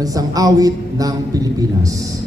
Pambansang Awit ng Pilipinas.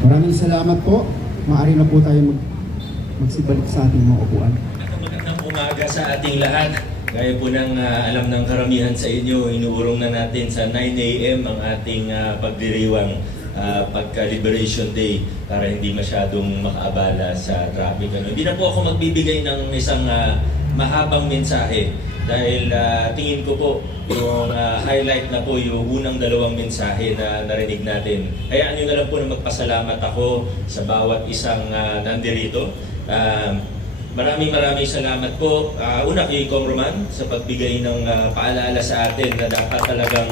Maraming salamat po. Maaari na po tayo magsibalik sa ating mga upuan. Magandang umaga sa ating lahat. Gaya po ng alam ng karamihan sa inyo, inuurong na natin sa 9 a.m. ang ating pagdiriwang pagka-Liberation Day para hindi masyadong makaabala sa traffic. Hindi na po ako magbibigay ng isang mahabang mensahe dahil tingin ko po yung highlight na po yung unang dalawang mensahe na narinig natin. Hayaan nyo na lang po na magpasalamat ako sa bawat isang nandirito. Maraming salamat po. Una kay Kong Roman sa pagbigay ng paalala sa atin na dapat talagang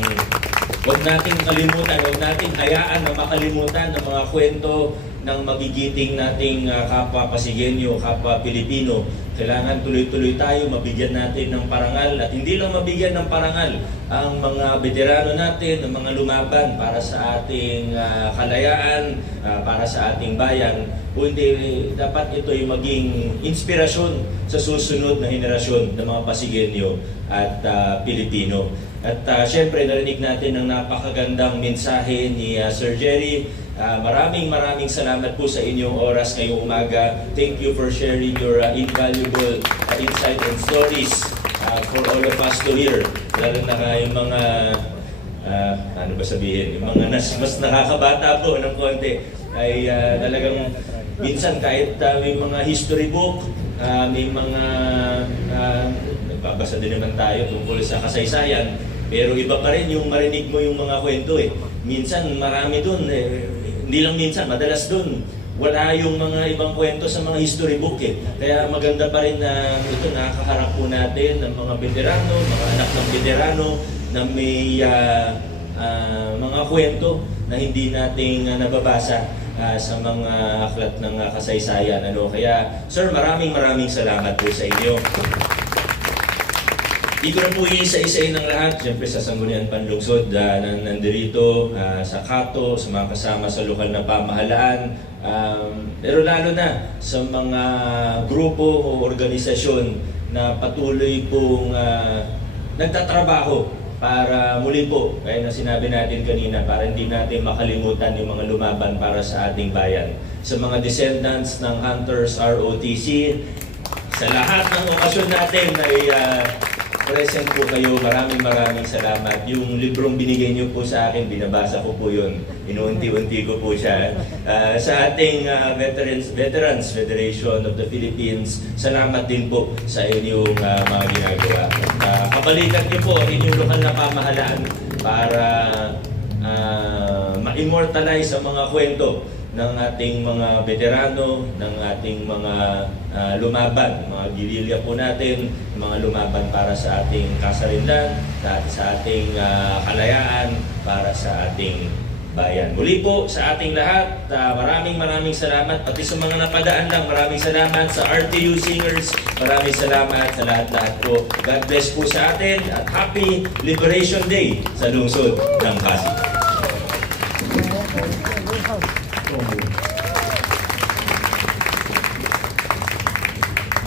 huwag nating kalimutan, huwag nating hayaan na makalimutan ng mga kwento ng magigiting nating kapwa Pasigenyo, kapwa Pilipino. Kailangan tuloy-tuloy tayo, mabigyan natin ng parangal at hindi lang mabigyan ng parangal ang mga veterano natin, ang mga lumaban para sa ating kalayaan, para sa ating bayan. Kundi dapat ito ay maging inspirasyon sa susunod na henerasyon ng mga Pasigenyo at Pilipino. At syempre narinig natin ang napakagandang mensahe ni Sir Jerry. Maraming salamat po sa inyong oras ngayong umaga. Thank you for sharing your invaluable insight and stories for all of us to hear. Lalo na yung mga, ano ba sabihin, yung mga mas nakakabata po ng konti ay talagang minsan kahit may mga history book, may mga nagbabasa din naman tayo tungkol sa kasaysayan, pero iba pa rin yung marinig mo yung mga kwento eh. Minsan marami dun hindi lang minsan, madalas dun, wala yung mga ibang kwento sa mga history book eh. Kaya maganda pa rin na ito, nakakaharap po natin ng mga veterano, mga anak ng veterano na may mga kwento na hindi nating nababasa sa mga aklat ng kasaysayan. Kaya, Sir, maraming salamat po sa inyo. Di ko na po iisa-isain ng lahat. Siyempre sa Sangguniang Panlungsod na nandirito, sa Kato, sa mga kasama sa lokal na pamahalaan, pero lalo na sa mga grupo o organisasyon na patuloy pong nagtatrabaho para muli po, gaya na sinabi natin kanina, para hindi natin makalimutan yung mga lumaban para sa ating bayan. Sa mga descendants ng Hunters ROTC, sa lahat ng okasyon natin ay present po kayo. Maraming salamat. Yung librong binigay niyo po sa akin, binabasa ko po yun. Inuunti-unti ko po siya. Sa ating Veterans Federation of the Philippines, salamat din po sa inyong mga ginagawa. Kapalitan niyo po ang inyong lokal na pamahalaan para ma-immortalize ang mga kwento ng ating mga veterano, ng ating mga lumaban, mga girilya po natin, mga lumaban para sa ating kasarinlan, sa ating kalayaan, para sa ating bayan. Muli po sa ating lahat, maraming salamat. Pati sa mga napadaan lang, maraming salamat sa RTU Singers, maraming salamat sa lahat-lahat po. God bless po sa atin at Happy Liberation Day sa lungsod ng Pasig.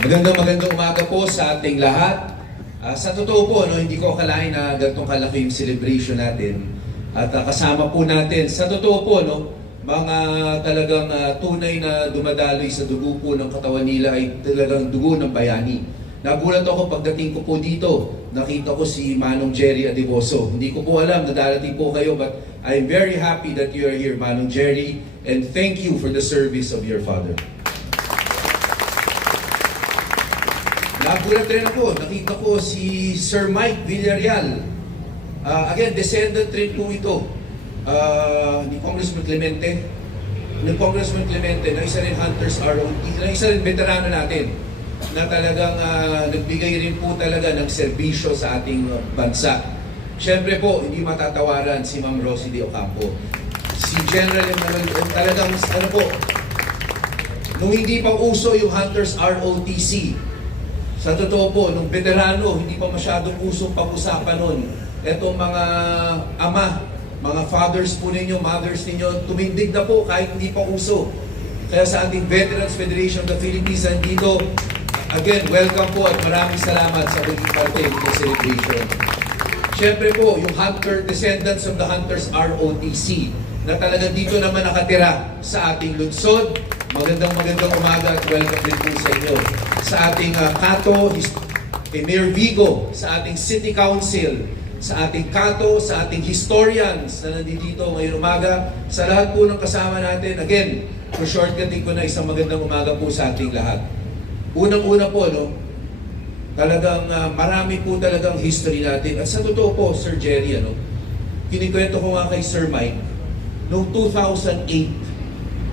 Magandang umaga po sa ating lahat. Sa totoo po, hindi ko akalain na ganitong kalaki yung celebration natin. At kasama po natin, sa totoo po, mga talagang tunay na dumadaloy sa dugo po ng katawan nila ay talagang dugo ng bayani. Nagulat ako pagdating ko po dito, nakita ko si Manong Jerry Adiboso. Hindi ko po alam na darating po kayo, but I'm very happy that you are here, Manong Jerry, and thank you for the service of your father. Nagulat rin ako, nakita ko si Sir Mike Villarreal. Again, descendant rin po ito ni Congressman Clemente. Na isa rin Hunters ROT, na isa rin veterano natin na talagang nagbigay rin po talaga ng serbisyo sa ating bansa. Siyempre po, hindi matatawaran si Ma'am Rosie de Ocampo. Si General Emmanuel, talagang nung hindi pa uso yung Hunters ROTC, sa totoo po, nung veterano, hindi pa masyadong usong pag-usapan nun. Etong mga ama, mga fathers po ninyo, mothers ninyo, tumindig na po kahit hindi pa uso. Kaya sa ating Veterans Federation of the Philippines, dito, again, welcome po at maraming salamat sa pagiging parte ng celebration. Siyempre po, yung descendants of the Hunters ROTC, na talagang dito naman nakatira sa ating lungsod. Magandang umaga at welcome din po sa inyo. Sa ating Kato, kay Mayor Vigo, sa ating City Council, sa ating Kato, sa ating historians na nandito ngayong umaga, sa lahat po ng kasama natin. Again, for shortcutting ko na isang magandang umaga po sa ating lahat. Unang-una po, talagang marami po talagang history natin. At sa totoo po, Sir Jerry, kinikwento ko nga kay Sir Mike, noong 2008,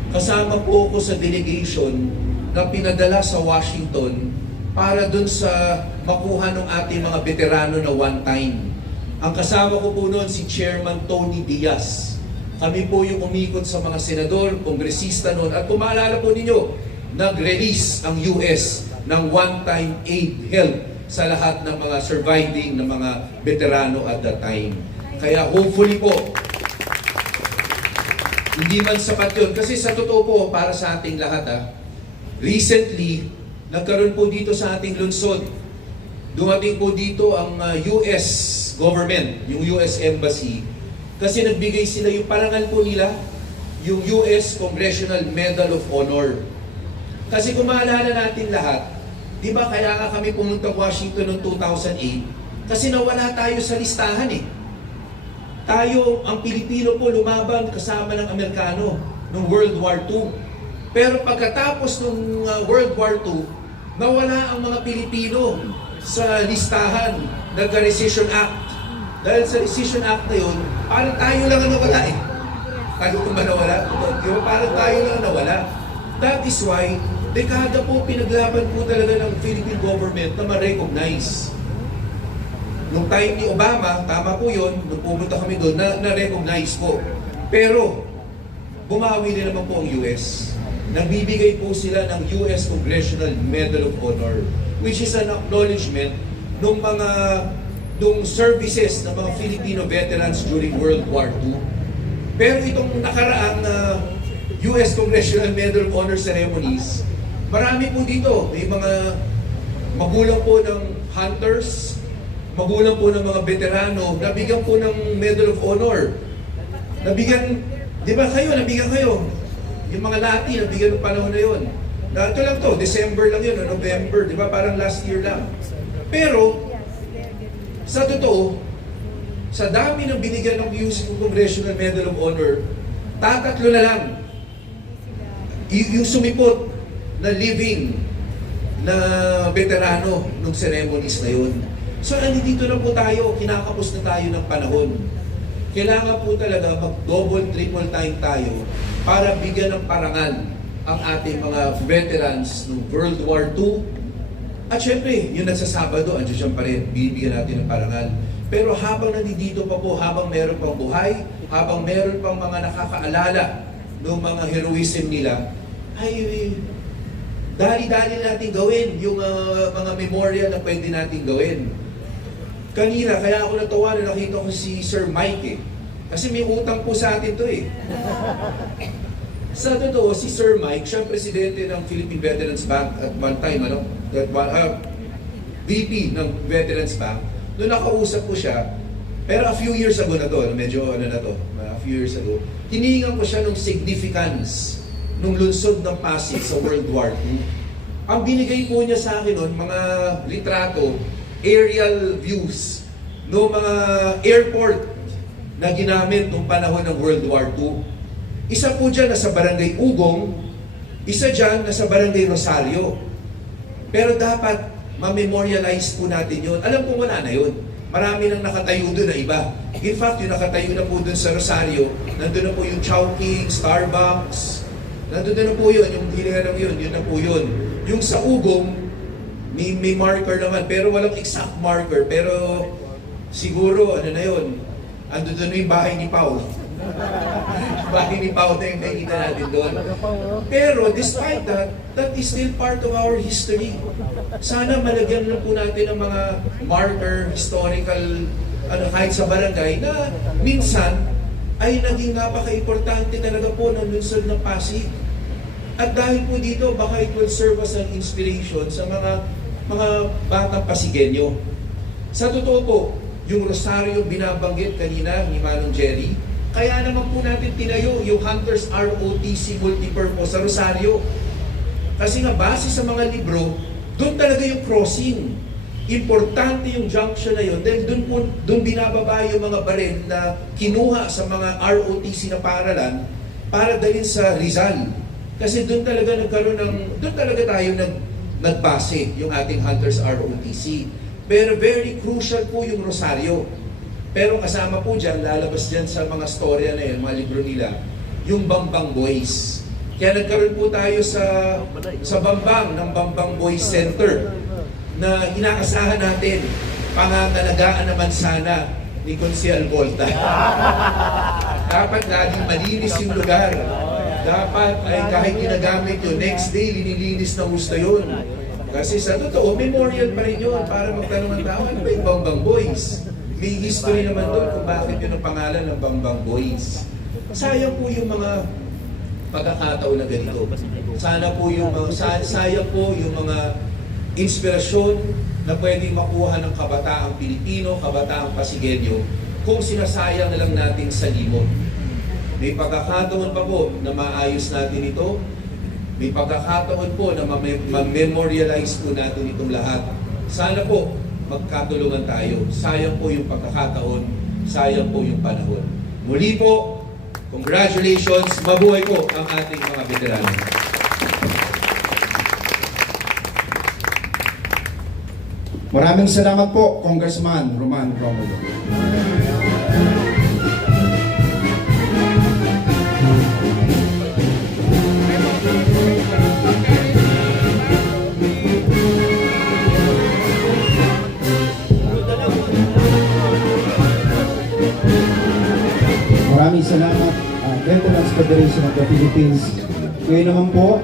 kasama po ako sa delegation na pinadala sa Washington para dun sa makuha ng ating mga veterano na one time. Ang kasama ko po noon si Chairman Tony Diaz. Kami po yung umikot sa mga senador, kongresista noon. At kung maalala po ninyo, nag-release ang US ng one-time aid help sa lahat ng mga surviving na mga veterano at that time. Kaya hopefully po, hindi man sapat yun. Kasi sa totoo po, para sa ating lahat, recently, nagkaroon po dito sa ating lungsod. Dumating po dito ang US government, yung US Embassy, kasi nagbigay sila yung parangal po nila, yung US Congressional Medal of Honor. Kasi kung maalala natin lahat, di ba kaya nga kami pumunta Washington noong 2008? Kasi nawala tayo sa listahan Tayo, ang Pilipino po, lumaban kasama ng Amerikano noong World War II. Pero pagkatapos ng World War II, nawala ang mga Pilipino sa listahan, nagka-Rescission Act. Dahil sa Rescission Act na yun, parang tayo lang ang nawala Tayo kung ba nawala? Parang tayo lang ang nawala. That is why, dekada po pinaglaban po talaga ng Philippine government na ma-recognize. Nung time ni Obama, tama po yun, nung pumunta kami doon, na-recognize po. Pero, bumawi din naman po ang US. Nagbibigay po sila ng US Congressional Medal of Honor, which is an acknowledgement ng mga services ng mga Filipino veterans during World War II. Pero itong nakaraang US Congressional Medal of Honor ceremonies, marami po dito. May mga magulang po ng hunters, magulang po ng mga veterano, nabigyan po ng Medal of Honor. Nabigyan, di ba kayo, nabigyan kayo. Yung mga lati, nabigyan ng panahon na yun. Na ito lang to, December lang yun, o November, di ba? Parang last year lang. Pero, sa totoo, sa dami ng binigyan ng US Congressional Medal of Honor, tatatlo na lang. Yung sumipot na living na veterano nung ceremonies na yun. So, nandito na po tayo, kinakapos na tayo ng panahon. Kailangan po talaga mag-double, triple time tayo para bigyan ng parangal ang ating mga veterans ng World War II. At syempre, yung nagsasabado, andiyan pa rin, bibigyan natin ng parangal. Pero habang nandito pa po, habang meron pang buhay, habang meron pang mga nakakaalala ng mga heroism nila, ay dali-dali natin gawin yung mga memorial na pwede natin gawin. Kanina, kaya ako natawa na nakita ko si Sir Mike eh. Kasi may utang po sa atin to eh. Sa totoo, si Sir Mike, siya ang presidente ng Philippine Veterans Bank at one time, VP ng Veterans Bank. Noong nakausap ko siya, pero a few years ago na to, medyo a few years ago, hinihingan ko siya ng significance nung lungsod ng Pasig sa World War II. Ang binigay po niya sa akin noon, mga litrato, aerial views no mga airport na ginamit nung panahon ng World War II. Isa po dyan nasa Barangay Ugong, isa dyan nasa Barangay Rosario. Pero dapat ma-memorialize po natin yun. Alam ko wala na yun. Marami nang nakatayo doon na iba. In fact, yung nakatayo na po doon sa Rosario, nandun na po yung Chowking, Starbucks, nandun na po yun, yung hilingan ng yun na po yun. Yung sa Ugong, may marker naman, pero walang exact marker. Pero siguro, ano na yun, ando doon yung bahay ni Paul. Bahay ni Paul na yung nakikita natin doon. Pero despite that, that is still part of our history. Sana malagyan lang po natin ng mga marker, historical, kahit sa barangay, na minsan ay naging napaka-importante talaga po ng lungsod ng Pasig. At dahil po dito, baka it will serve as an inspiration sa mga batang Pasigenyo. Sa totoo po, yung Rosario binabanggit kanina ni Manong Jerry, kaya naman po natin tinayo yung Hunters ROTC Multipurpose sa Rosario. Kasi nga, base sa mga libro, doon talaga yung crossing. Importante yung junction na yun. Dahil doon binababa yung mga baril na kinuha sa mga ROTC na paaralan para dalhin sa Rizal. Kasi doon talaga doon talaga tayo nagbase yung ating Hunters ROTC. Pero very crucial po yung Rosario. Pero kasama po dyan, lalabas dyan sa mga storya na yun, mga libro nila, yung Bambang Boys. Kaya nagkaroon po tayo sa Bambang, ng Bambang Boys Center, na inaasahan natin, pangangalagaan naman sana ni Consiel Volta. Dapat laging malinis yung lugar. Dapat ay kahit ginagamit yun, next day linilinis na gusto yun. Kasi sa totoo, memorial pa rin yun para magtanong ang tao, ano ba yung Bambang Boys? May history naman doon kung bakit yun ang pangalan ng Bambang Boys. Sayang po yung mga pagkakataon na ganito. Sayang po yung mga inspirasyon na pwedeng makuha ng kabataang Pilipino, kabataang Pasigenyo, kung sinasayang na lang natin sa limot. May pagkakataon pa po na maayos natin ito. May pagkakataon po na ma-memorialize po natin itong lahat. Sana po magkatulungan tayo. Sayang po yung pagkakataon, sayang po yung panahon. Muli po, congratulations, mabuhay po ang ating mga veterano. Maraming salamat po, Congressman Roman Romulo. Maraming salamat, Veterans Federation of the Philippines. Ngayon naman po,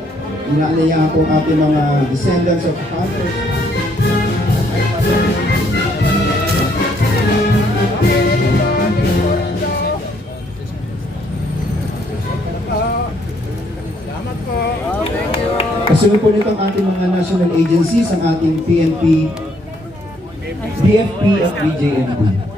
inaalayahan po ang ating mga descendants of hunters. Kasunod po nito ang ating mga national agencies, ang ating PNP, BFP at BJMP.